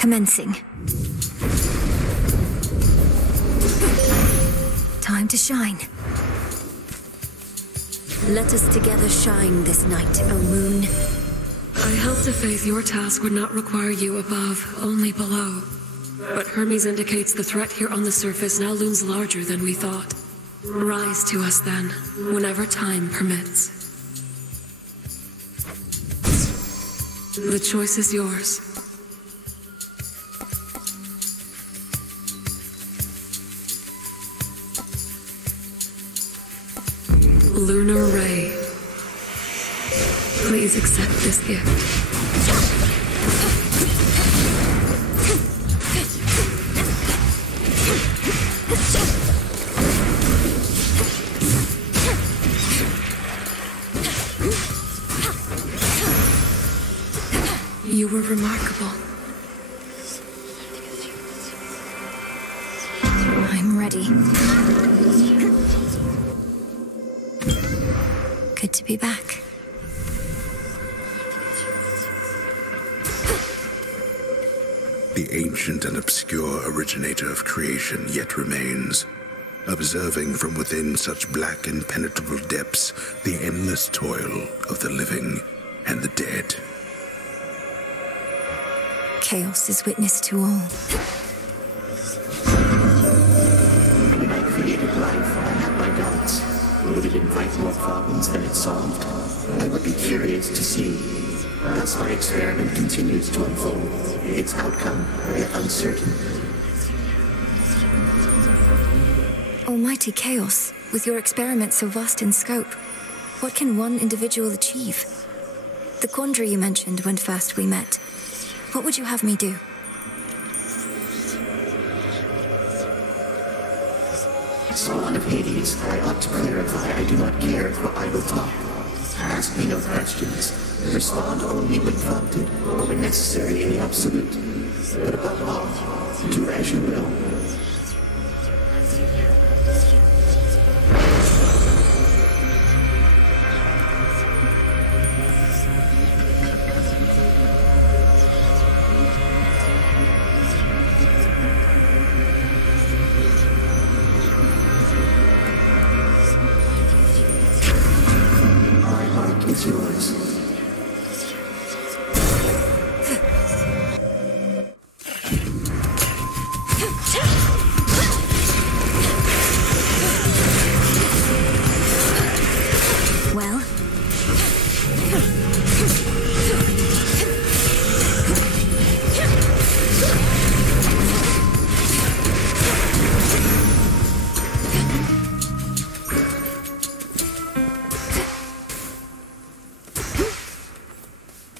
Commencing. Time to shine. Let us together shine this night, O moon. I held to faith your task would not require you above, only below. But Hermes indicates the threat here on the surface now looms larger than we thought. Rise to us then, whenever time permits. The choice is yours. Lunar Ray. Please accept this gift. You were remarkable. I'm ready. Good to be back. The ancient and obscure originator of creation yet remains, observing from within such black impenetrable depths the endless toil of the living and the dead. Chaos is witness to all. When I created life, I had my doubts. Would it invite more problems than it solved? I would be curious to see. Thus my experiment continues to unfold, its outcome yet uncertain. Almighty Chaos, with your experiment so vast in scope, what can one individual achieve? The quandary you mentioned when first we met. What would you have me do? Spawn of Hades, I ought to clarify I do not care for idle talk. Ask me no questions. Respond only when prompted, or when necessary in the absolute. But above all, do as you will. It's yours. Well?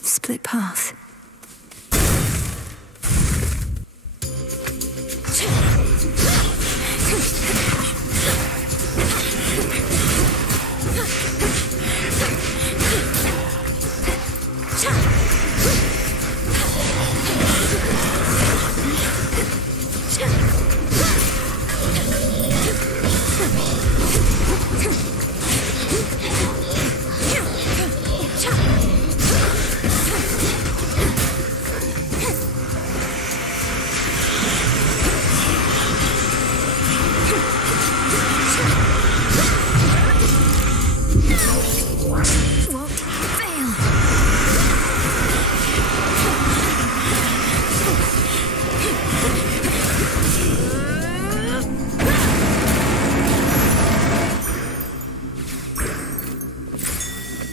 Split path.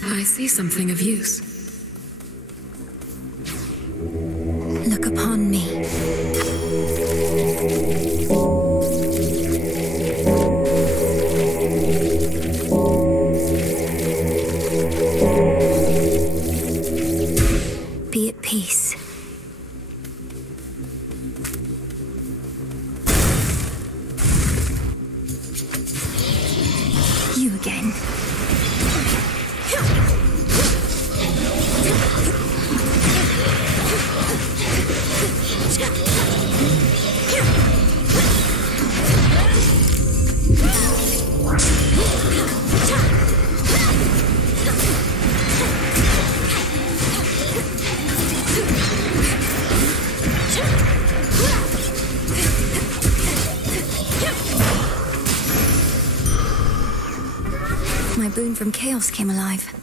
I see something of use. Look upon me. Be at peace. You again. baboon from Chaos came alive.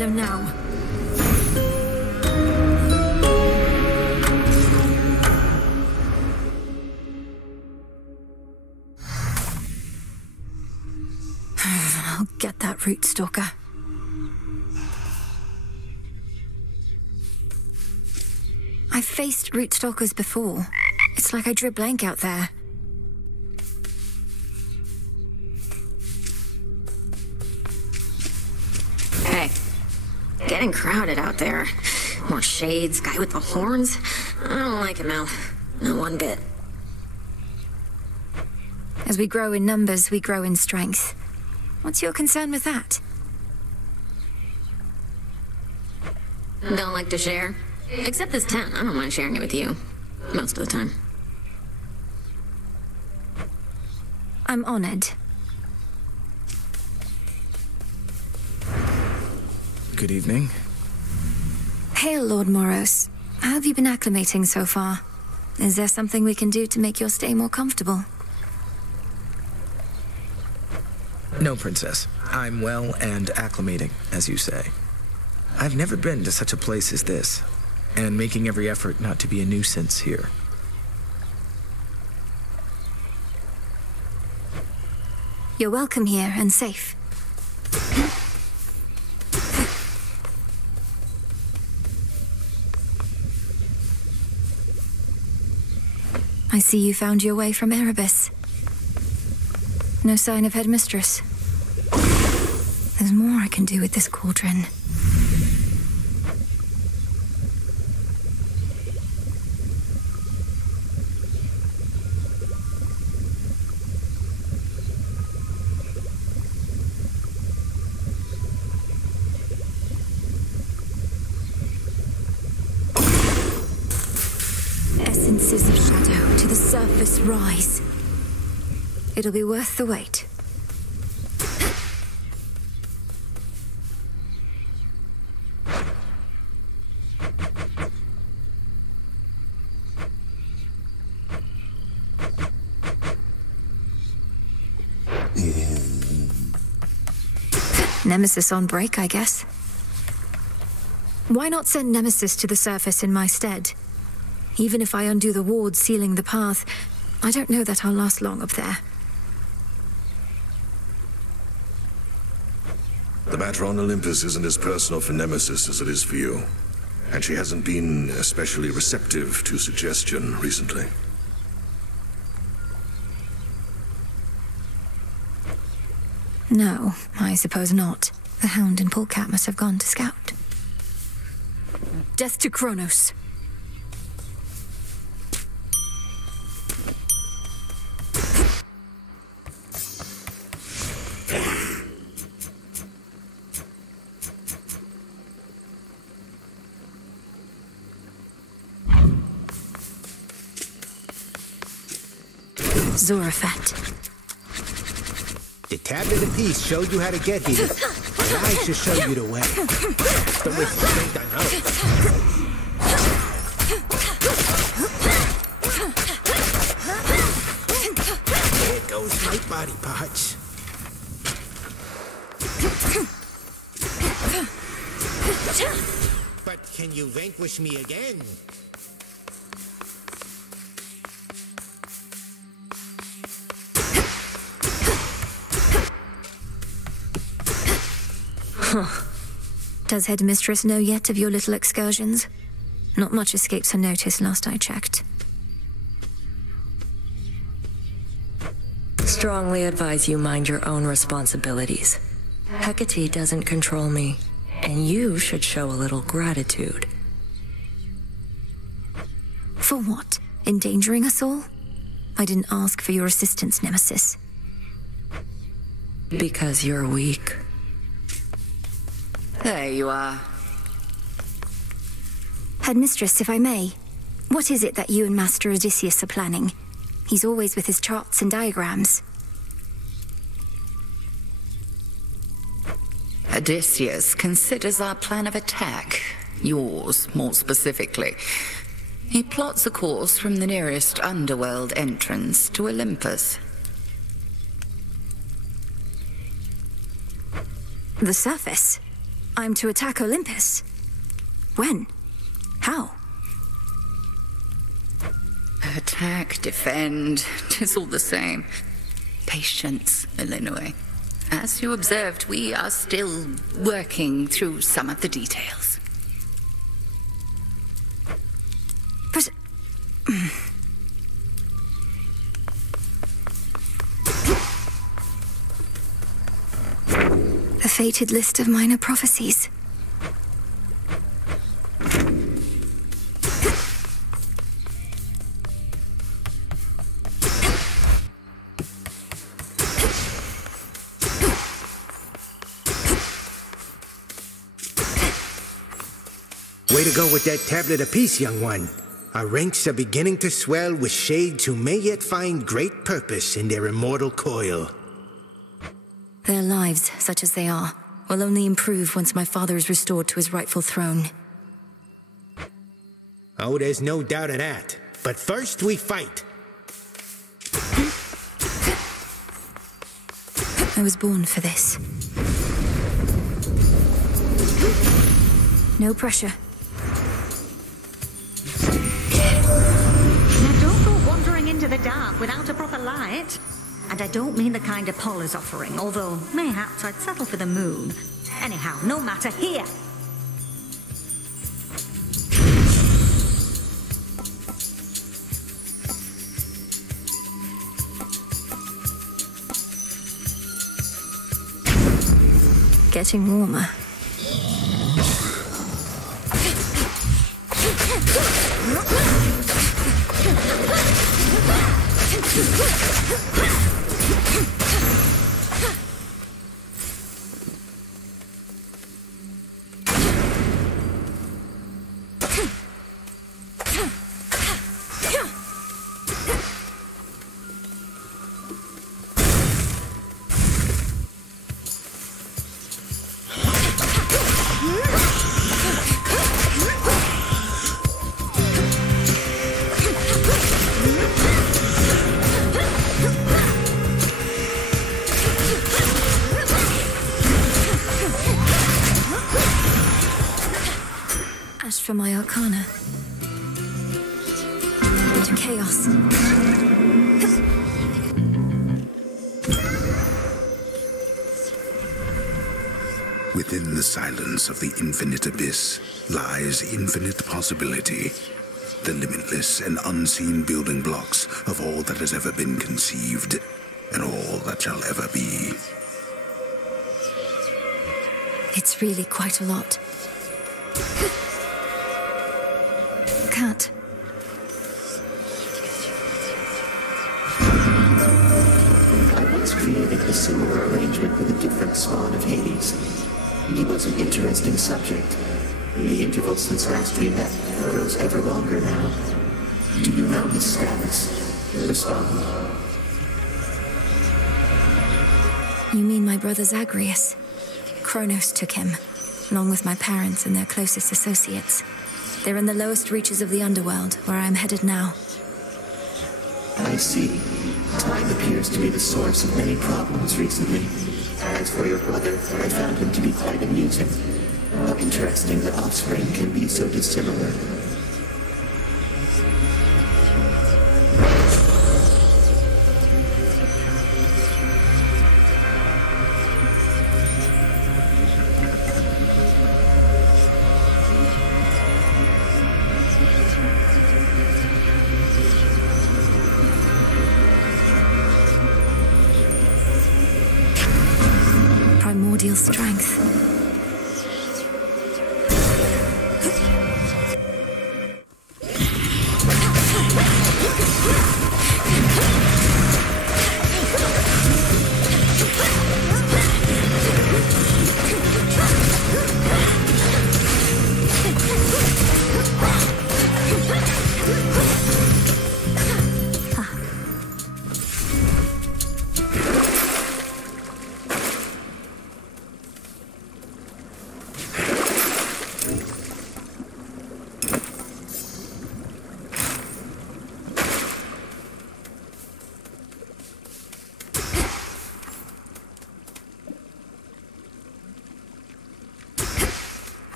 Now. I'll get that root stalker. I've faced root stalkers before. It's like I drew a blank out there. Hey. Getting crowded out there. More shades, guy with the horns. I don't like it, Mel. Not one bit. As we grow in numbers, we grow in strength. What's your concern with that? Don't like to share? Except this tent. I don't mind sharing it with you. Most of the time. I'm honored. Good evening. Hail, Lord Moros. How have you been acclimating so far? Is there something we can do to make your stay more comfortable? No, Princess. I'm well and acclimating, as you say. I've never been to such a place as this, and making every effort not to be a nuisance here. You're welcome here and safe. I see you found your way from Erebus. No sign of Headmistress. There's more I can do with this cauldron. Essences of shadow to the surface rise. It'll be worth the wait. Nemesis on break, I guess. Why not send Nemesis to the surface in my stead? Even if I undo the ward sealing the path, I don't know that I'll last long up there. The matter on Olympus isn't as personal for Nemesis as it is for you. And she hasn't been especially receptive to suggestion recently. No, I suppose not. The Hound and Polecat must have gone to scout. Death to Kronos. Zorafat. The tablet apiece showed you how to get here, and I should show you the way. The way you think I know. There goes my body parts. But can you vanquish me again? Does Headmistress know yet of your little excursions? Not much escapes her notice last I checked. Strongly advise you mind your own responsibilities. Hecate doesn't control me, and you should show a little gratitude. For what? Endangering us all? I didn't ask for your assistance, Nemesis. Because you're weak. There you are. Headmistress, if I may, what is it that you and Master Odysseus are planning? He's always with his charts and diagrams. Odysseus considers our plan of attack, yours more specifically. He plots a course from the nearest Underworld entrance to Olympus. The surface? I'm to attack Olympus? When? How? Attack, defend, 'tis all the same. Patience, Illinois. As you observed, we are still working through some of the details. But... the fated list of minor prophecies. Way to go with that tablet apiece, young one. Our ranks are beginning to swell with shades who may yet find great purpose in their immortal coil. Their lives, such as they are, will only improve once my father is restored to his rightful throne. Oh, there's no doubt of that. But first we fight. I was born for this. No pressure. Now don't go wandering into the dark without a proper light. And I don't mean the kind Apollo's offering, although mayhaps I'd settle for the moon. Anyhow, no matter, here! Getting warmer. For my arcana. To chaos. Within the silence of the infinite abyss lies infinite possibility, the limitless and unseen building blocks of all that has ever been conceived, and all that shall ever be. It's really quite a lot. Cat. I once created a similar arrangement with a different spawn of Hades. He was an interesting subject. The interval since last we met grows ever longer now. Do you know his status? The spawn? You mean my brother Zagreus? Kronos took him, along with my parents and their closest associates. They're in the lowest reaches of the Underworld, where I am headed now. I see. Time appears to be the source of many problems recently. As for your brother, I found him to be quite amusing. How interesting that offspring can be so dissimilar. Primordial strength.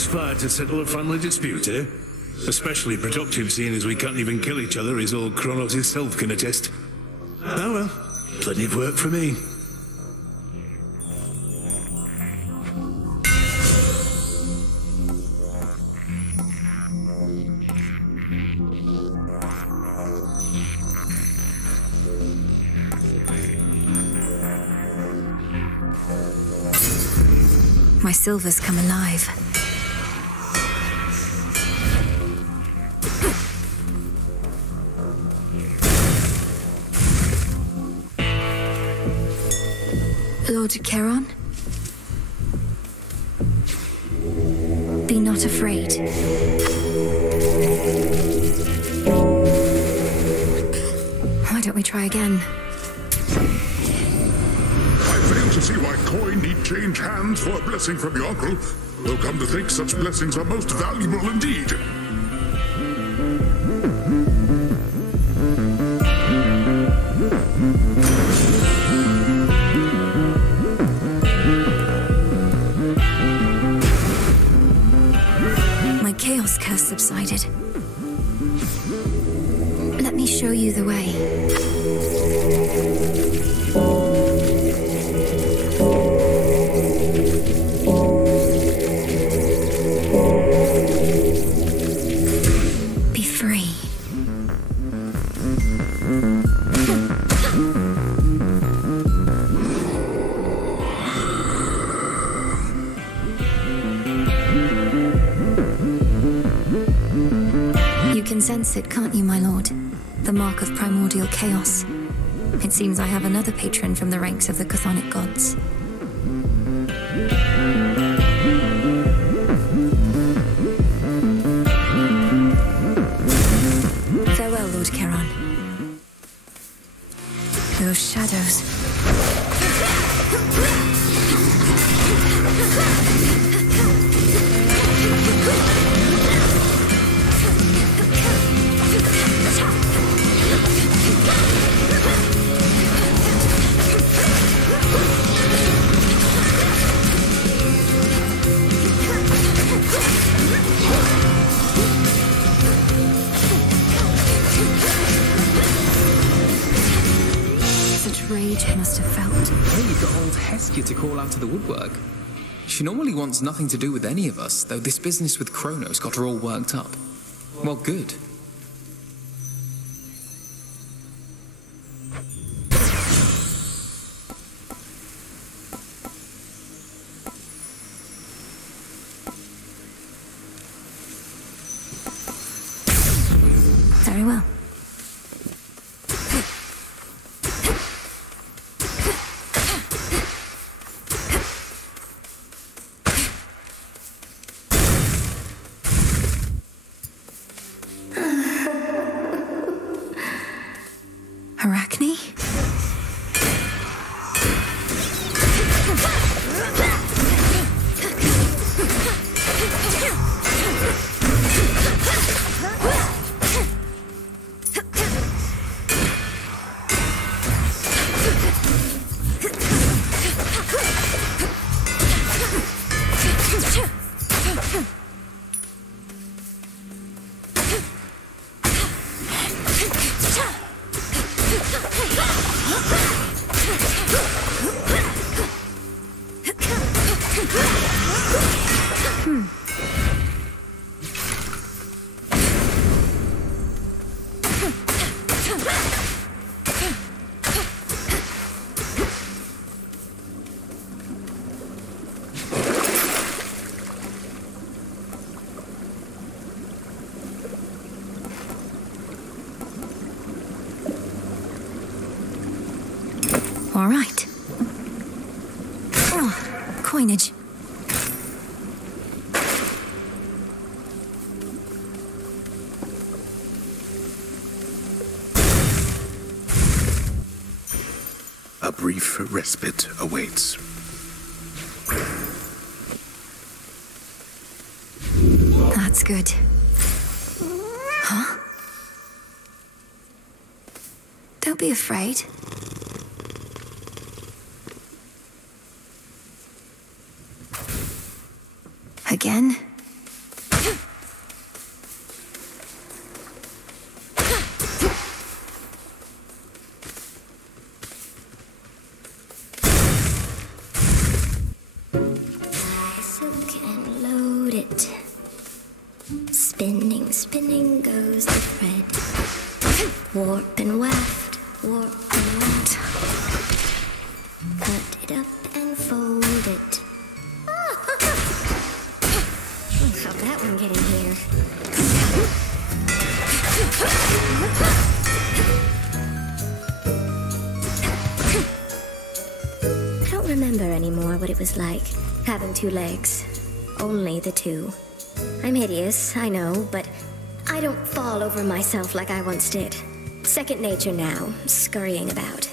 Fire to settle a family dispute, eh? Especially productive, seeing as we can't even kill each other, as old Kronos himself can attest. Oh well, plenty of work for me. My silver's come alive. Lord Charon? Be not afraid. Why don't we try again? I fail to see why coin need change hands for a blessing from your uncle. Though come to think, such blessings are most valuable indeed. Chaos curse subsided. Let me show you the way. Be free. You can sense it, can't you, my lord? The mark of primordial chaos. It seems I have another patron from the ranks of the chthonic gods. Farewell, Lord Charon. Those shadows. Rage must have felt. Hey, you got old Heskia to call out to the woodwork. She normally wants nothing to do with any of us, though this business with Kronos got her all worked up. Well, good. Very well. Arachne? All right. Oh, coinage. A brief respite awaits. That's good. Huh? Don't be afraid. Again? Silk and load it. Spinning, spinning goes the thread. Warp and waft, warp and waft. Cut it up and fold it. How'd that one get in here? I don't remember anymore what it was like, having two legs. Only the two. I'm hideous, I know, but I don't fall over myself like I once did. Second nature now, scurrying about.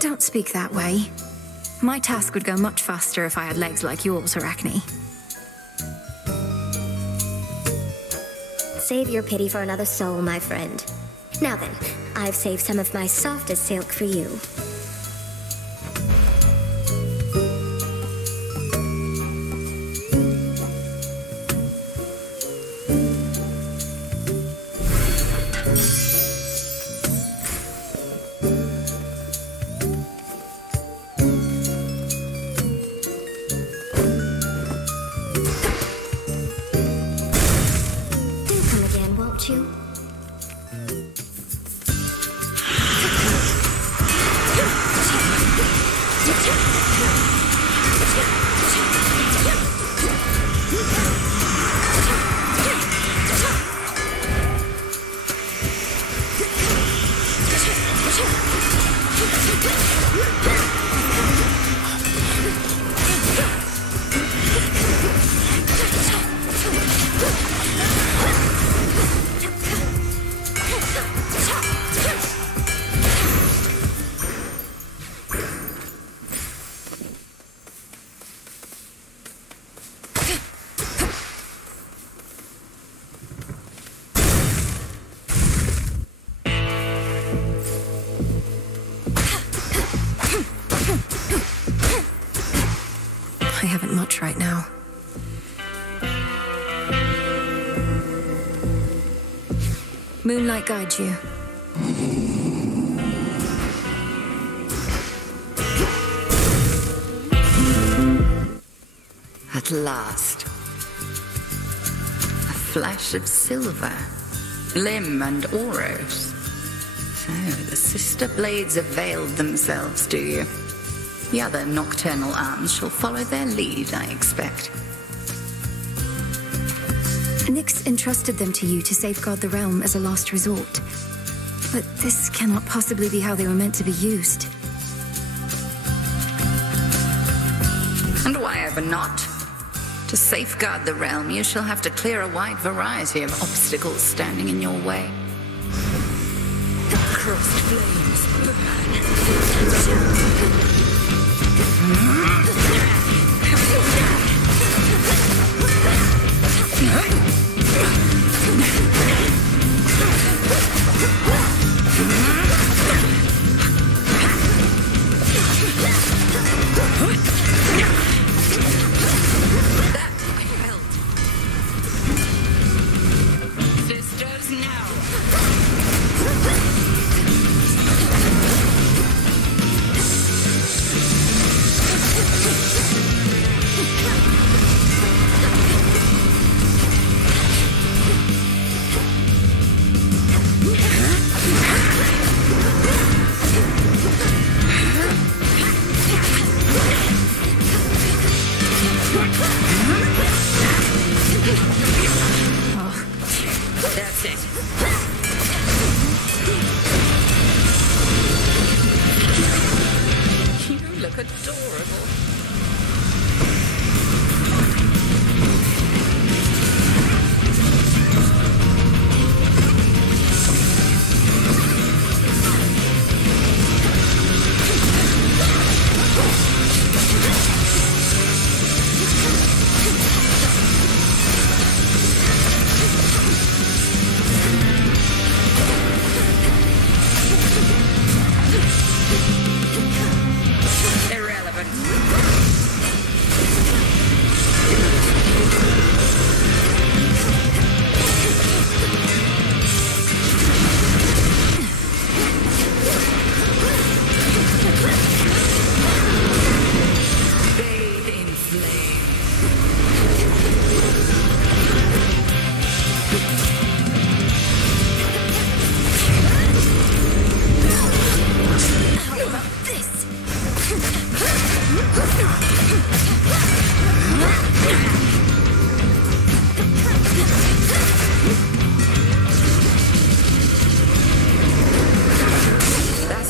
Don't speak that way. My task would go much faster if I had legs like yours, Arachne. Save your pity for another soul, my friend. Now then, I've saved some of my softest silk for you. I haven't much right now. Moonlight guides you. At last. A flash of silver. Limb and auros. So, the sister blades have veiled themselves, do you? The other nocturnal arms shall follow their lead, I expect. Nyx entrusted them to you to safeguard the realm as a last resort. But this cannot possibly be how they were meant to be used. And why ever not? To safeguard the realm, you shall have to clear a wide variety of obstacles standing in your way. Crossed flames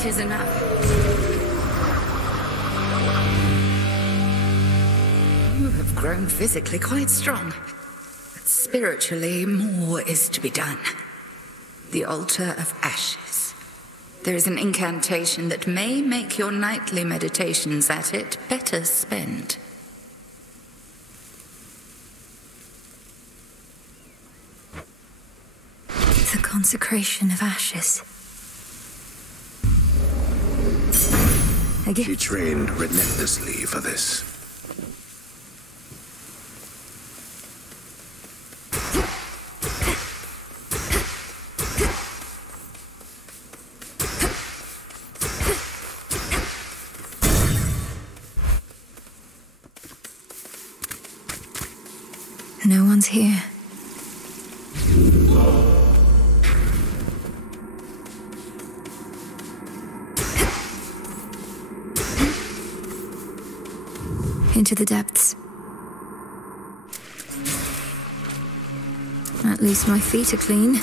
is enough. You have grown physically quite strong. But spiritually, more is to be done. The altar of ashes. There is an incantation that may make your nightly meditations at it better spent. The consecration of ashes. She trained relentlessly for this. No one's here. Into the depths. At least my feet are clean.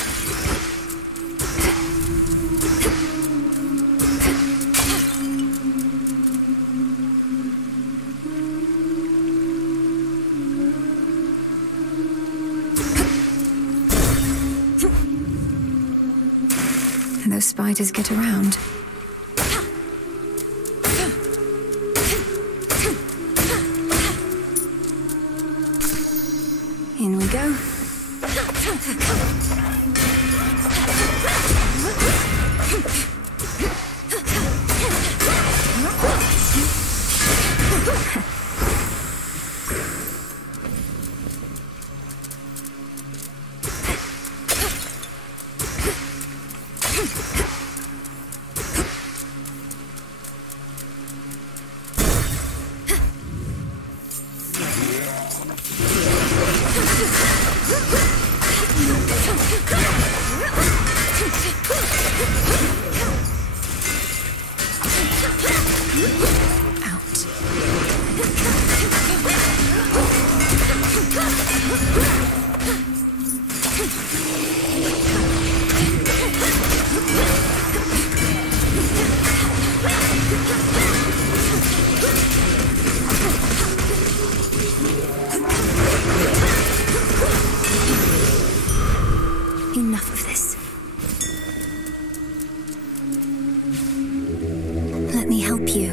And those spiders get around. In we go.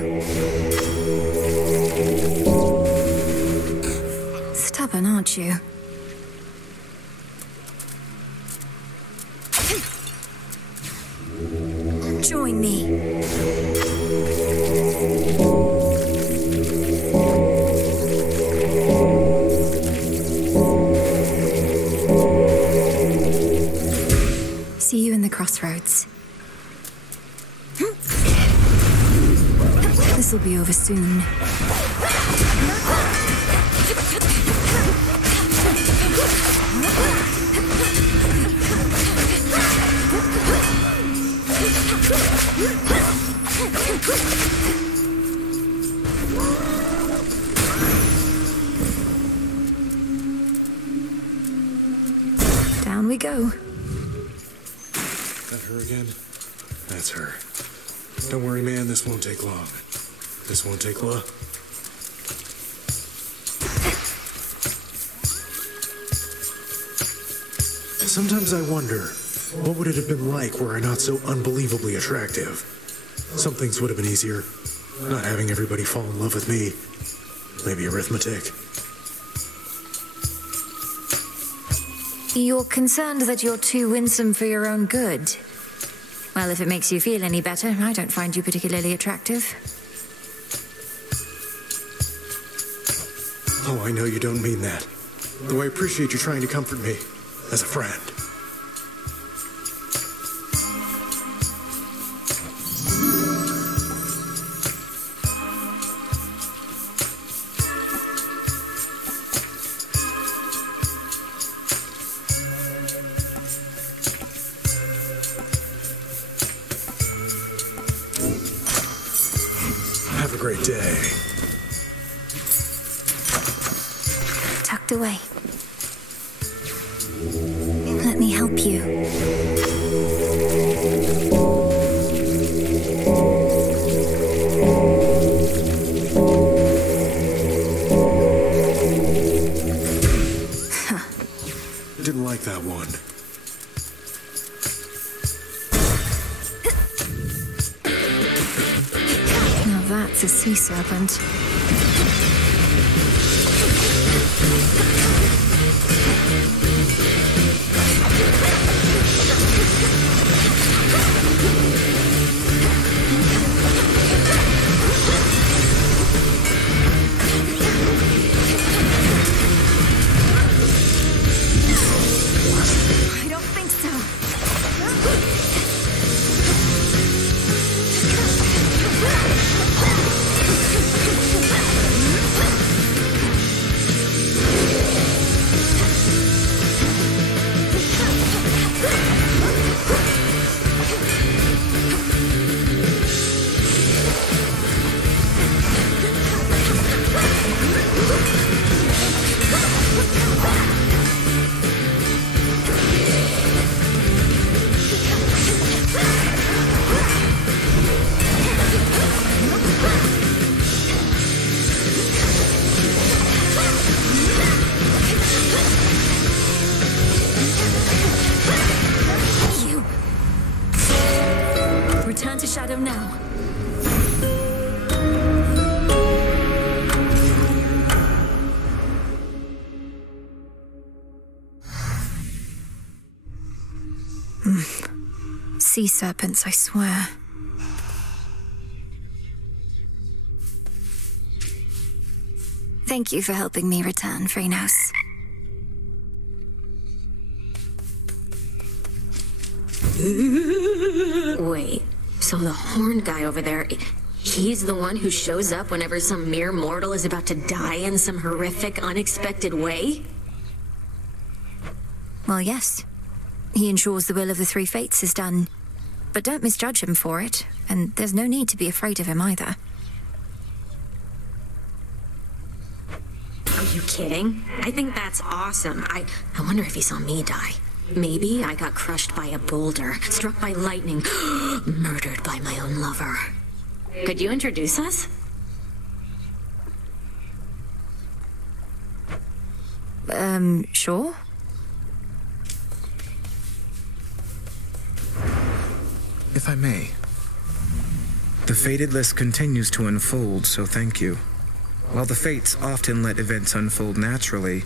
you. Stubborn, aren't you? Join me. See you in the crossroads. This'll be over soon. Down we go. That her again? That's her. Don't worry, man, this won't take long. This won't take long. Sometimes I wonder, what would it have been like were I not so unbelievably attractive? Some things would have been easier. Not having everybody fall in love with me. Maybe arithmetic. You're concerned that you're too winsome for your own good. Well, if it makes you feel any better, I don't find you particularly attractive. Oh, I know you don't mean that. Though I appreciate you trying to comfort me, as a friend. Have a great day. Tucked away. Let me help you. Didn't like that one. Now that's a sea serpent. I don't think so. Return to Shadow now. Sea serpents, I swear. Thank you for helping me return, Phrenos. Wait, so the horned guy over there, he's the one who shows up whenever some mere mortal is about to die in some horrific, unexpected way? Well, yes. He ensures the will of the three fates is done. But don't misjudge him for it, and there's no need to be afraid of him either. Are you kidding? I think that's awesome. I wonder if he saw me die. Maybe I got crushed by a boulder, struck by lightning, murdered by my own lover. Could you introduce us? Sure. If I may, The fated list continues to unfold, so thank you. While the fates often let events unfold naturally,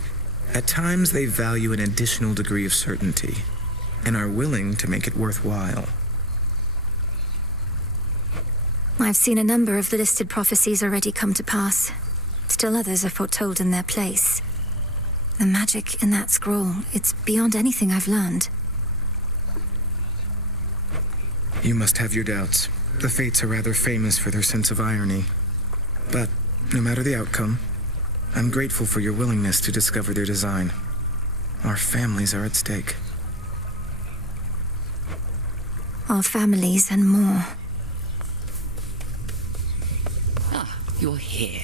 at times they value an additional degree of certainty, and are willing to make it worthwhile. I've seen a number of the listed prophecies already come to pass. Still others are foretold in their place. The magic in that scroll, it's beyond anything I've learned. You must have your doubts. The fates are rather famous for their sense of irony. But, no matter the outcome, I'm grateful for your willingness to discover their design. Our families are at stake. Our families and more. Ah, you're here.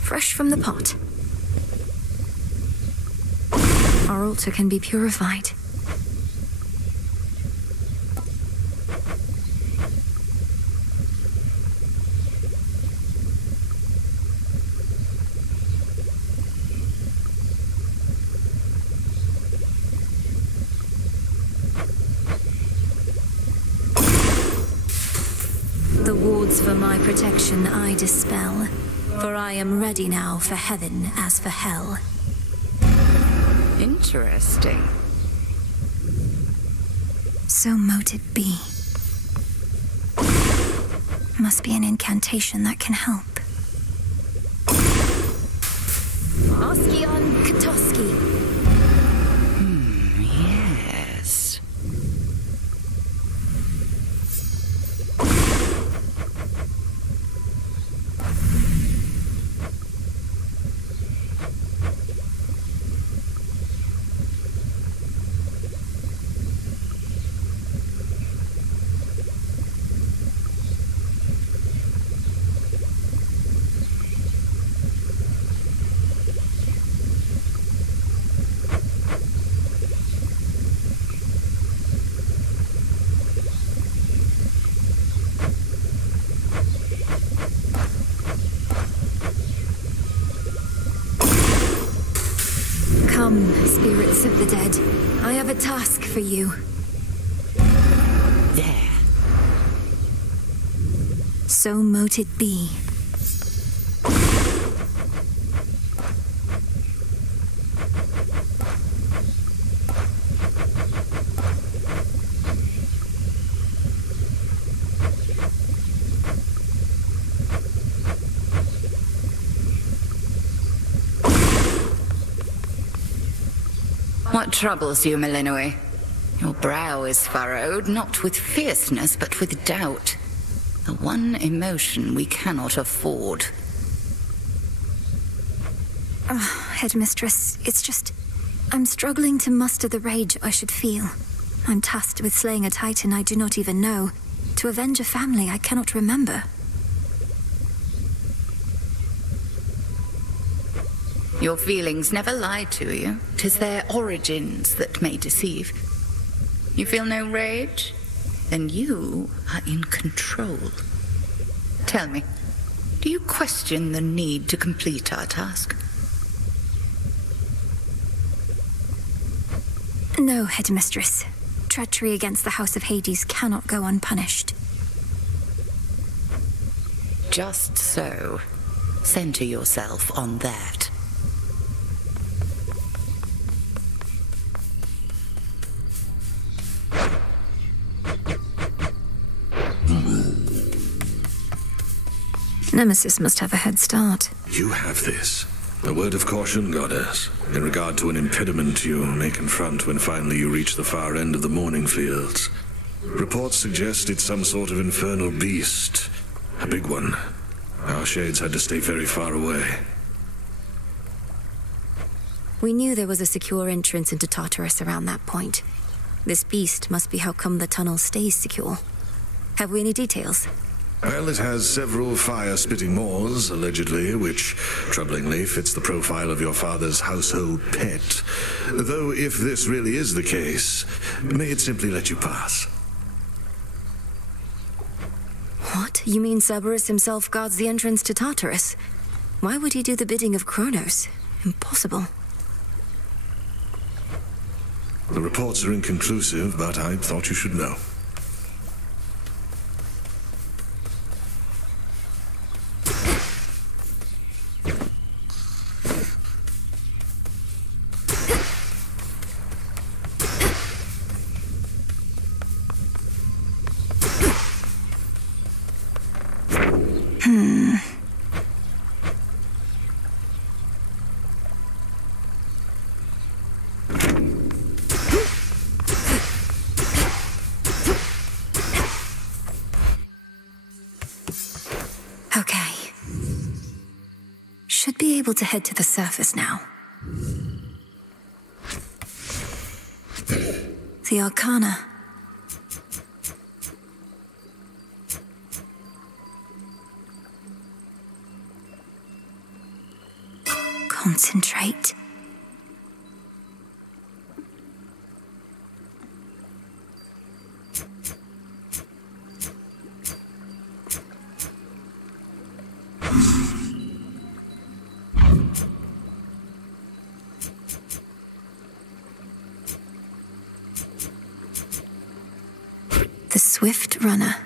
Fresh from the pot. Our altar can be purified. The wards for my protection I dispel, for I am ready now for heaven as for hell. Interesting. So mote it be. Must be an incantation that can help. Oskion Katoski. Yes. Come, spirits of the dead. I have a task for you. There. So mote it be. What troubles you, Malinois? Your brow is furrowed, not with fierceness, but with doubt. The one emotion we cannot afford. Oh, Headmistress, it's just... I'm struggling to muster the rage I should feel. I'm tasked with slaying a titan I do not even know, to avenge a family I cannot remember. Your feelings never lie to you. 'Tis their origins that may deceive. You feel no rage? Then you are in control. Tell me, do you question the need to complete our task? No, Headmistress. Treachery against the House of Hades cannot go unpunished. Just so. Center yourself on that. Nemesis must have a head start. You have this. A word of caution, Goddess, in regard to an impediment you may confront when finally you reach the far end of the morning fields. Reports suggest it's some sort of infernal beast. A big one. Our shades had to stay very far away. We knew there was a secure entrance into Tartarus around that point. This beast must be how come the tunnel stays secure. Have we any details? Well, it has several fire-spitting maws, allegedly, which, troublingly, fits the profile of your father's household pet. Though, if this really is the case, may it simply let you pass. What? You mean Cerberus himself guards the entrance to Tartarus? Why would he do the bidding of Kronos? Impossible. The reports are inconclusive, but I thought you should know. Okay. Should be able to head to the surface now. The Arcana. Concentrate. The Swift Runner.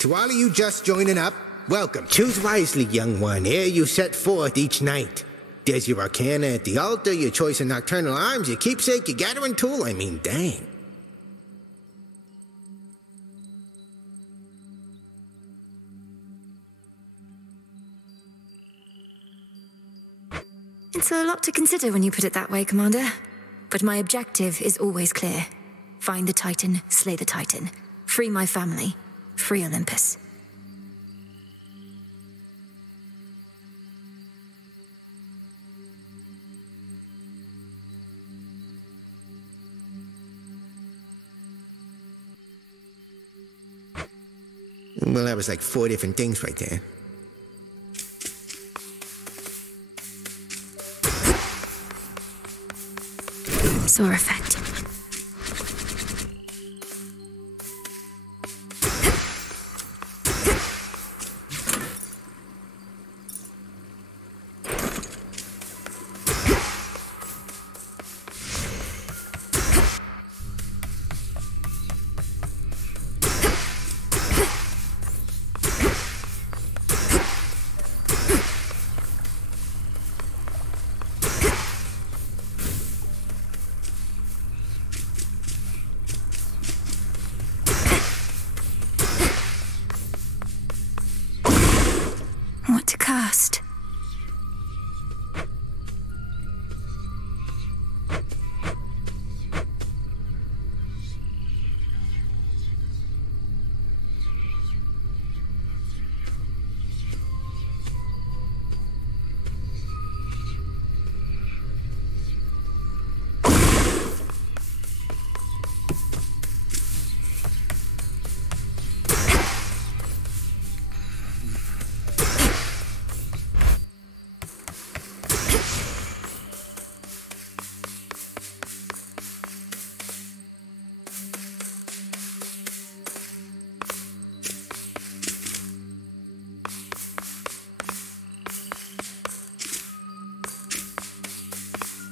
To all of you just joining up, welcome. Choose wisely, young one, ere you set forth each night. There's your arcana at the altar, your choice of nocturnal arms, your keepsake, your gathering tool, I mean, dang. It's a lot to consider when you put it that way, Commander. But my objective is always clear. Find the Titan, slay the Titan. Free my family. Free Olympus. Well, that was like 4 different things right there. Sore effect.